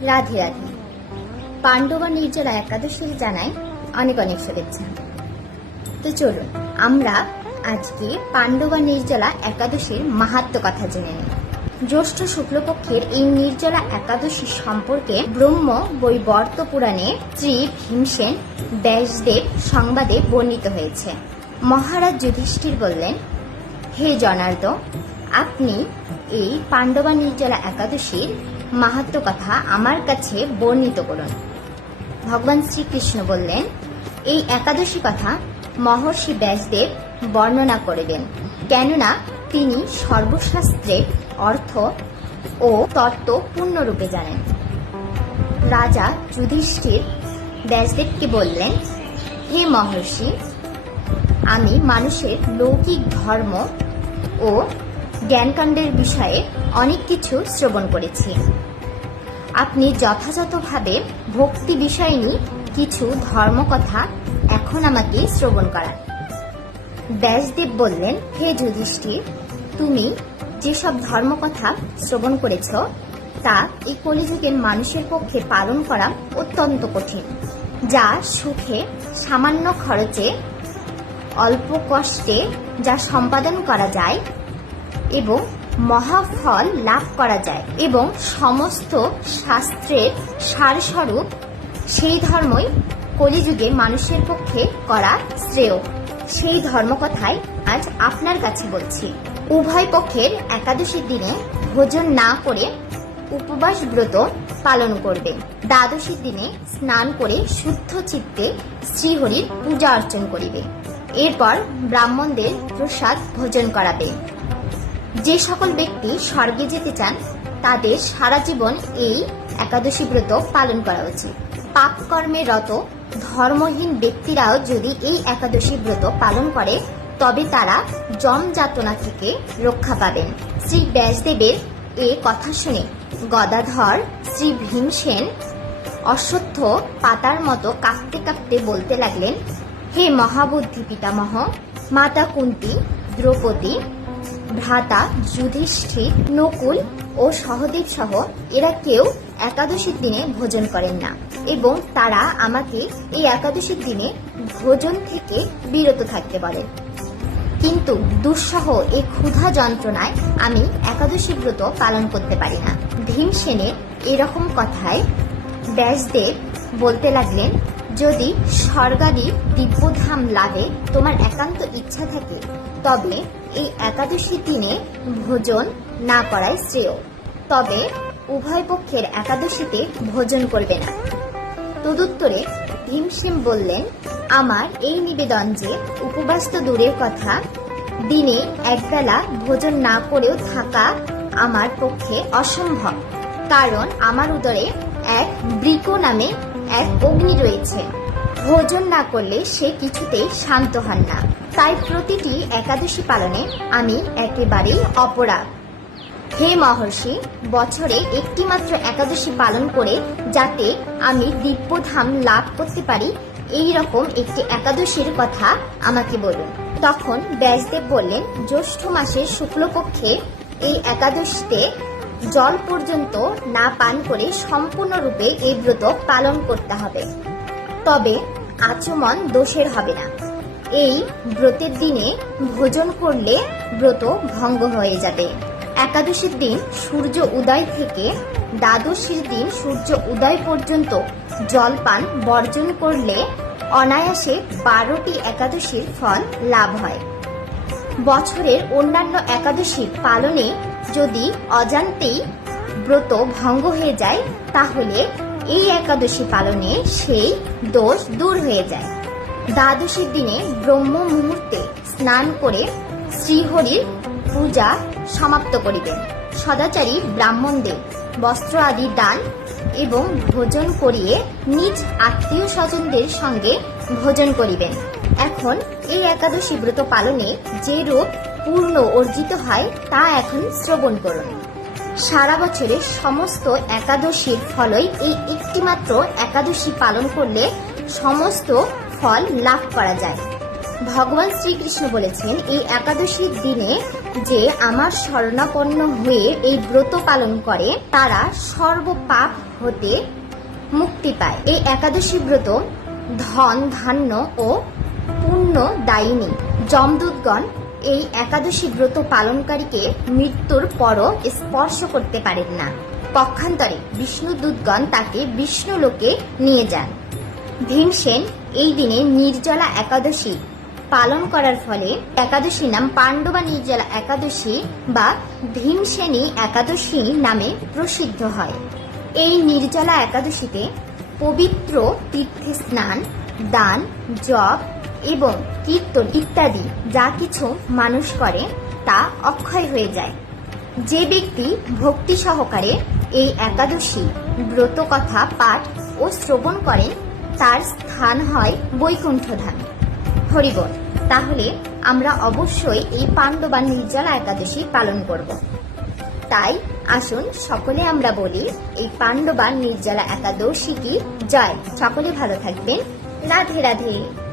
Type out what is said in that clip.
রাধে রাধে। পাণ্ডবা নির্জলা একাদশীর জানাই অনেক অনেক শুভেচ্ছা। তো চলুন, আমরা আজকে পাণ্ডবা নির্জলা একাদশীর মাহাত্ম কথা জেনে নিই। জ্যৈষ্ঠ শুক্লপক্ষের এই নির্জলা একাদশী সম্পর্কে ব্রহ্ম বৈবর্ত পুরাণে শ্রী ভীমসেন ব্যাসদেব সংবাদে বর্ণিত হয়েছে। মহারাজ যুধিষ্ঠির বললেন, হে জনার্দ আপনি এই পাণ্ডবা নির্জলা একাদশীর মাহাত্ম কথা আমার কাছে বর্ণিত করুন। ভগবান শ্রীকৃষ্ণ বললেন, এই একাদশী কথা মহর্ষি ব্যাসদেব বর্ণনা করবেন কেননা তিনি সর্বশাস্ত্রের অর্থ ও তত্ত্ব পূর্ণরূপে জানেন। রাজা যুধিষ্ঠির ব্যাসদেবকে বললেন, হে মহর্ষি, আমি মানুষের লৌকিক ধর্ম ও জ্ঞানকাণ্ডের বিষয়ে অনেক কিছু শ্রবণ করেছি। আপনি যথাযথভাবে ভক্তি বিষয় নিয়ে কিছু ধর্মকথা এখন আমাকে শ্রবণ করান। ব্যাসদেব বললেন, হে যুধিষ্ঠির, তুমি যেসব ধর্মকথা শ্রবণ করেছ, তা এই কলিযুগে মানুষের পক্ষে পালন করা অত্যন্ত কঠিন, যা সুখে, সামান্য খরচে, অল্প কষ্টে যা সম্পাদন করা যায় এবং মহাফল লাভ করা যায় এবং সমস্ত শাস্ত্রের সারস্বরূপ সেই ধর্মই কলিযুগে মানুষের পক্ষে করা শ্রেয়। সেই ধর্মকথাই আজ আপনার কাছে বলছি। উভয় পক্ষের একাদশীর দিনে ভোজন না করে উপবাস ব্রত পালন করবে। দ্বাদশীর দিনে স্নান করে শুদ্ধ চিত্তে শ্রীহরির পূজা অর্চন করিবে। এরপর ব্রাহ্মণদের প্রসাদ ভোজন করাবে। যে সকল ব্যক্তি স্বর্গে যেতে চান, তাদের সারা জীবন এই একাদশী ব্রত পালন করা উচিত। পাপ কর্মে রত, ধর্মহীন ব্যক্তিরাও যদি এই একাদশী ব্রত পালন করে, তবে তারা জম যাতনা থেকে রক্ষা পাবেন। শ্রী ব্যাসদেবের এ কথা শুনে গদাধর শ্রী ভীমসেন অশ্বত্থ পাতার মতো কাঁপতে কাঁপতে বলতে লাগলেন, হে মহাবুদ্ধি পিতামহ, মাতা কুন্তি, দ্রৌপদী ভ্রাতা, যুধিষ্ঠির, নকুল ও সহদেব সহ এরা কেউ একাদশীর দিনে ভোজন করেন না এবং তারা আমাকে এই একাদশীর দিনে ভোজন থেকে বিরত থাকতে বলেন কিন্তু দুঃসহ এই ক্ষুধা যন্ত্রণায় আমি একাদশী ব্রত পালন করতে পারি না। ভীমসেনের এরকম কথায় ব্যাসদেব বলতে লাগলেন যদি স্বর্গাদি দিব্যধাম লাভে তোমার একান্ত ইচ্ছা থাকে, তবে এই একাদশী দিনে ভোজন না করাই শ্রেয়। তবে উভয় পক্ষের একাদশীতে ভোজন করবে না। তদুত্তরে ভীমসেন বললেন, আমার এই নিবেদন যে উপবাস তো দূরের কথা, দিনে একবেলা ভোজন না করেও থাকা আমার পক্ষে অসম্ভব। কারণ আমার উদরে এক বৃক নামে এক অগ্নি রয়েছে। ভোজন না করলে সে কিছুতেই শান্ত হন না। তাই প্রতিটি একাদশী পালনে আমি একেবারেই অপরাধ হে মহর্ষি, বছরে একটি মাত্র একাদশী পালন করে যাতে আমি দিব্যধাম লাভ করতে পারি, এই রকম একটি একাদশীর কথা আমাকে বলুন। তখন ব্যাসদেব বললেন, জ্যৈষ্ঠ মাসের শুক্লপক্ষে এই একাদশীতে জল পর্যন্ত না পান করে সম্পূর্ণরূপে এই ব্রত পালন করতে হবে। তবে আচমন দোষের হবে না। এই ব্রতের দিনে ভোজন করলে ব্রত ভঙ্গ হয়ে যাবে। একাদশীর দিন সূর্য উদয় থেকে দ্বাদশীর দিন সূর্য উদয় পর্যন্ত জলপান বর্জন করলে অনায়াসে বারোটি একাদশীর ফল লাভ হয়। বছরের অন্যান্য একাদশী পালনে যদি অজান্তেই ব্রত ভঙ্গ হয়ে যায়, তাহলে এই একাদশী পালনে সেই দোষ দূর হয়ে যায়। দ্বাদশীর দিনে ব্রহ্ম মুহূর্তে স্নান করে শ্রীহরির পূজা সমাপ্ত করিবেন। সদাচারী ব্রাহ্মণদের বস্ত্র আদি দান এবং ভোজন করিয়ে নিজ আত্মীয় স্বজনদের সঙ্গে ভোজন করিবেন। এখন এই একাদশী ব্রত পালনে যে রূপ পূর্ণ অর্জিত হয়, তা এখন শ্রবণ করুন। সারা বছরের সমস্ত একাদশীর ফলই এই একটিমাত্র একাদশী পালন করলে সমস্ত ফল লাভ করা যায়। ভগবান শ্রীকৃষ্ণ বলেছেন, এই একাদশীর দিনে যে আমার শরণাপন্ন হয়ে এই ব্রত পালন করে, তারা সর্বপাপ হতে মুক্তি পায়। এই একাদশী ব্রত ধন, ধান্য ও পুণ্য দায়িনী যমদূতগণ এই একাদশী ব্রত পালনকারীকে মৃত্যুর পরও স্পর্শ করতে পারেন না। পক্ষান্তরে বিষ্ণু দূতগণ তাকে বিষ্ণু লোকে নিয়ে যান। ভীমসেন এই দিনে নির্জলা একাদশী পালন করার ফলে একাদশী নাম পাণ্ডবা নির্জলা একাদশী বা ভীমসেনী একাদশী নামে প্রসিদ্ধ হয়। এই নির্জলা একাদশীতে পবিত্র তীর্থে স্নান দান, জপ এবং কীর্তন ইত্যাদি যা কিছু মানুষ করে, তা অক্ষয় হয়ে যায়। যে ব্যক্তি ভক্তি সহকারে এই একাদশী ব্রত কথা পাঠ ও শ্রবণ করেন তার স্থান হয় বৈকুণ্ঠ ধাম হরিবল তাহলে আমরা অবশ্যই এই পাণ্ডবা নির্জলা একাদশী পালন করব। তাই আসুন সকলে আমরা বলি, এই পাণ্ডবা নির্জলা একাদশী কি? জয়। সকলে ভালো থাকবেন। রাধে রাধে।